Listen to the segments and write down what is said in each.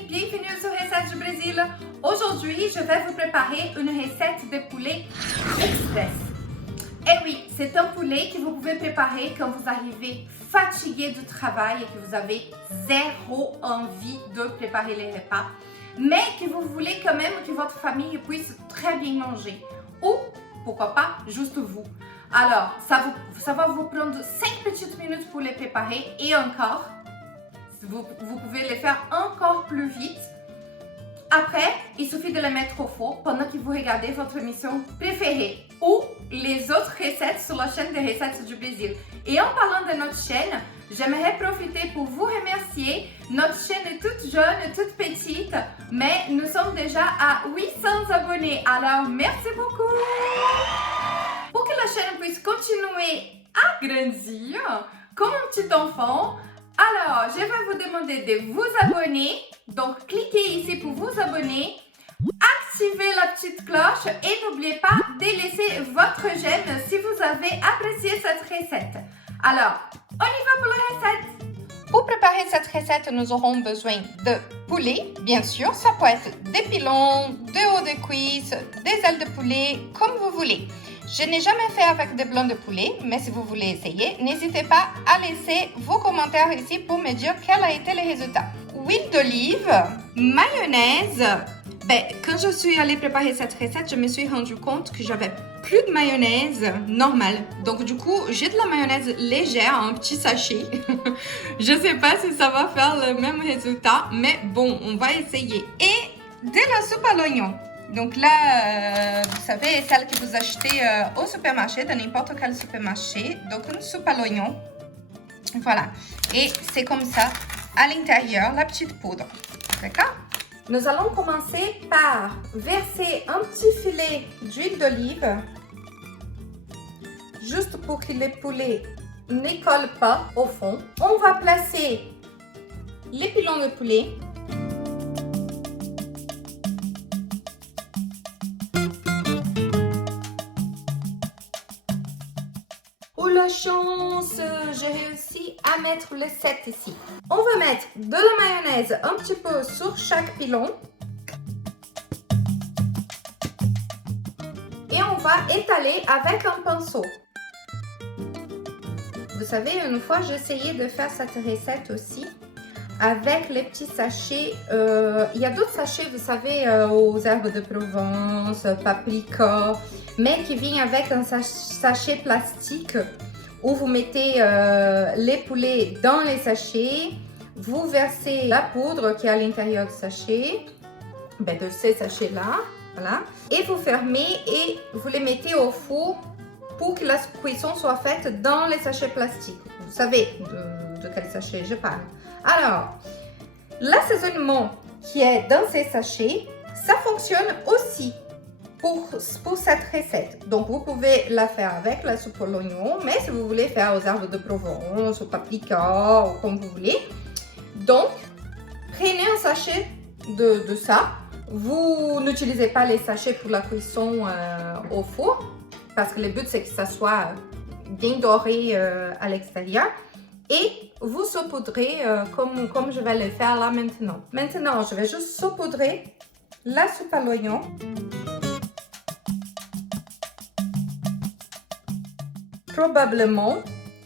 amis, bienvenue sur Recettes du Brésil. Aujourd'hui, je vais vous préparer une recette de poulet express. Et oui, c'est un poulet que vous pouvez préparer quand vous arrivez fatigué du travail et que vous avez zéro envie de préparer les repas, mais que vous voulez quand même que votre famille puisse très bien manger. Ou, pourquoi pas, juste vous. Alors, ça va vous prendre 5 petites minutes pour les préparer et encore, vous pouvez les faire encore plus vite. Après, il suffit de les mettre au four pendant que vous regardez votre émission préférée ou les autres recettes sur la chaîne des recettes du Brésil. Et en parlant de notre chaîne, j'aimerais profiter pour vous remercier. Notre chaîne est toute jeune, toute petite, mais nous sommes déjà à 800 abonnés. Alors, merci beaucoup! Pour que la chaîne puisse continuer à grandir comme un petit enfant, alors je vais vous demander de vous abonner. Donc, cliquez ici pour vous abonner, activez la petite cloche et n'oubliez pas de laisser votre j'aime si vous avez apprécié cette recette. Alors, on y va pour la recette! Pour préparer cette recette, nous aurons besoin de poulet, bien sûr. Ça peut être des pilons, des hauts de cuisse, des ailes de poulet, comme vous voulez. Je n'ai jamais fait avec des blancs de poulet, mais si vous voulez essayer, n'hésitez pas à laisser vos commentaires ici pour me dire quel a été le résultat. Huile d'olive, mayonnaise. Quand je suis allée préparer cette recette, je me suis rendu compte que j'avais plus de mayonnaise normale. Donc du coup, j'ai de la mayonnaise légère, un petit sachet. Je sais pas si ça va faire le même résultat, mais bon, on va essayer. Et de la soupe à l'oignon. Donc là, vous savez, celle que vous achetez au supermarché, de n'importe quel supermarché. Donc une soupe à l'oignon. Voilà. Et c'est comme ça, à l'intérieur, la petite poudre. D'accord? Nous allons commencer par verser un petit filet d'huile d'olive, juste pour que le poulet ne colle pas au fond. On va placer les pilons de poulet. Oh la chance, j'ai réussi à mettre le 7 ici. On va mettre de la mayonnaise un petit peu sur chaque pilon. Et on va étaler avec un pinceau. Vous savez, une fois j'essayais de faire cette recette aussi avec les petits sachets. Il y a d'autres sachets, vous savez, aux herbes de Provence, paprika, mais qui viennent avec un sachet plastique où vous mettez les poulets dans les sachets, vous versez la poudre qui est à l'intérieur du sachet, de ces sachets-là, voilà, et vous fermez et vous les mettez au four pour que la cuisson soit faite dans les sachets plastiques. Vous savez de quel sachet je parle. Alors, l'assaisonnement qui est dans ces sachets, ça fonctionne aussi pour cette recette. Donc, vous pouvez la faire avec la soupe à l'oignon, mais si vous voulez faire aux herbes de Provence, au paprika, ou comme vous voulez. Donc, prenez un sachet de ça. Vous n'utilisez pas les sachets pour la cuisson au four, parce que le but, c'est que ça soit bien doré à l'extérieur. Et vous saupoudrez comme je vais le faire là maintenant. Maintenant, je vais juste saupoudrer la soupe à l'oignon. Probablement,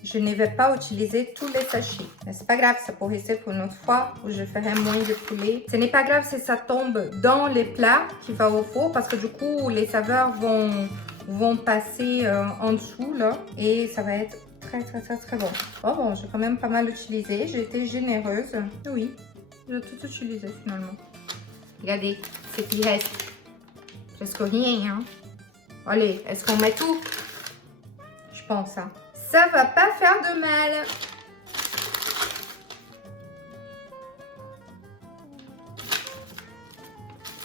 je ne vais pas utiliser tous les sachets. Mais c'est pas grave, ça pourrait être pour une autre fois où je ferai moins de poulet. Ce n'est pas grave si ça tombe dans les plats qui vont au four parce que du coup, les saveurs vont passer en dessous là et ça va être très bon. Oh bon, j'ai quand même pas mal utilisé. J'ai été généreuse. Oui, j'ai tout utilisé finalement. Regardez, ce qui reste. Presque rien, hein. Allez, est-ce qu'on met tout? Je pense, hein. Ça va pas faire de mal.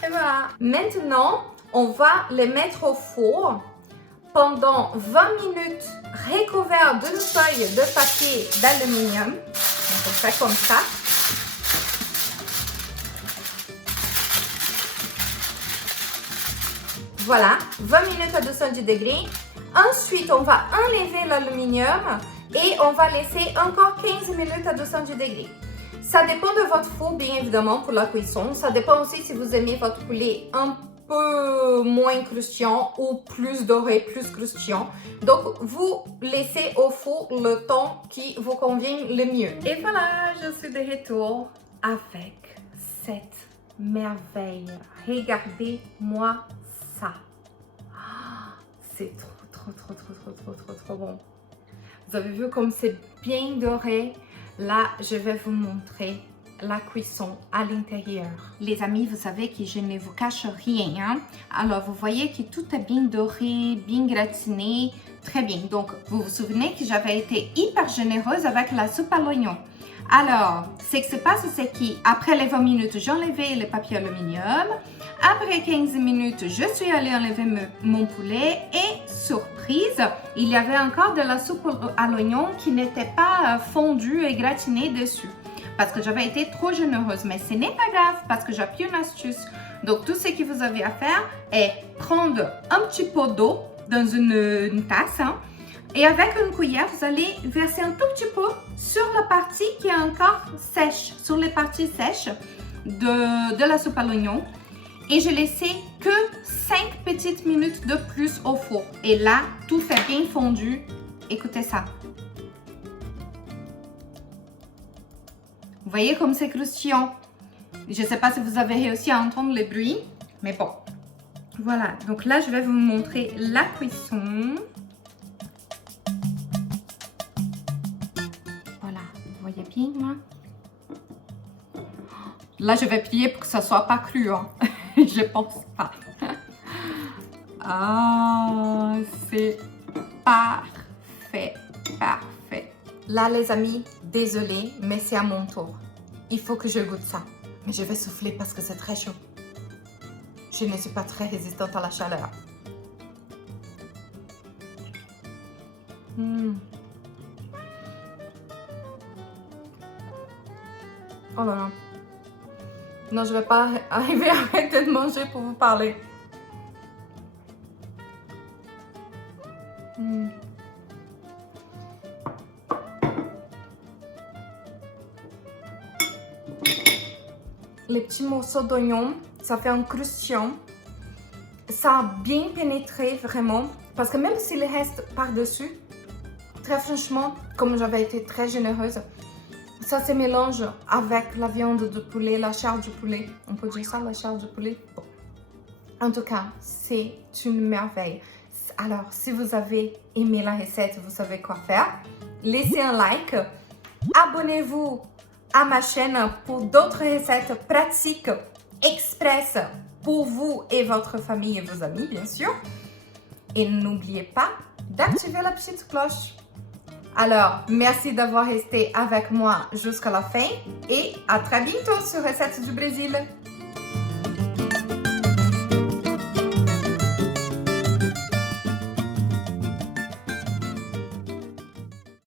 Et voilà. Maintenant, on va les mettre au four pendant 20 minutes recouvert d'une feuille de papier d'aluminium. Donc on fait comme ça. Voilà, 20 minutes à 210 degrés. Ensuite, on va enlever l'aluminium et on va laisser encore 15 minutes à 210 degrés. Ça dépend de votre four, bien évidemment, pour la cuisson. Ça dépend aussi si vous aimez votre poulet un peu moins croustillant ou plus doré, plus croustillant. Donc, vous laissez au four le temps qui vous convient le mieux. Et voilà, je suis de retour avec cette merveille. Regardez-moi ça. C'est trop bon. Vous avez vu comme c'est bien doré. Là, je vais vous montrer la cuisson à l'intérieur. Les amis, vous savez que je ne vous cache rien. Hein? Alors, vous voyez que tout est bien doré, bien gratiné. Très bien. Donc, vous vous souvenez que j'avais été hyper généreuse avec la soupe à l'oignon. Alors, ce qui se passe, c'est qu'après les 20 minutes, j'ai enlevé le papier aluminium. Après 15 minutes, je suis allée enlever mon poulet et surprise, il y avait encore de la soupe à l'oignon qui n'était pas fondue et gratinée dessus. Parce que j'avais été trop généreuse, mais ce n'est pas grave parce que j'ai appris une astuce. Donc, tout ce que vous avez à faire est prendre un petit pot d'eau dans une tasse. Hein, et avec une cuillère, vous allez verser un tout petit peu sur la partie qui est encore sèche, sur les parties sèches de la soupe à l'oignon. Et je laissais que 5 petites minutes de plus au four. Et là, tout fait bien fondu. Écoutez ça. Vous voyez comme c'est croustillant. Je ne sais pas si vous avez réussi à entendre le bruit, mais bon. Voilà, donc là, je vais vous montrer la cuisson. Voilà, vous voyez bien, là? Là, je vais plier pour que ça ne soit pas cru, hein. Je pense pas. Ah, c'est parfait, parfait. Là, les amis, désolée, mais c'est à mon tour. Il faut que je goûte ça. Mais je vais souffler parce que c'est très chaud. Je ne suis pas très résistante à la chaleur. Oh là là. Non, je ne vais pas arriver à arrêter de manger pour vous parler. Les petits morceaux d'oignon, ça fait un croustillant. Ça a bien pénétré vraiment. Parce que même s'il reste par-dessus, très franchement, comme j'avais été très généreuse, ça se mélange avec la viande de poulet, la chair du poulet. On peut dire ça, la chair du poulet? Bon. En tout cas, c'est une merveille. Alors, si vous avez aimé la recette, vous savez quoi faire. Laissez un like. Abonnez-vous à ma chaîne pour d'autres recettes pratiques, express pour vous et votre famille et vos amis, bien sûr. Et n'oubliez pas d'activer la petite cloche. Alors, merci d'avoir resté avec moi jusqu'à la fin et à très bientôt sur Recettes du Brésil.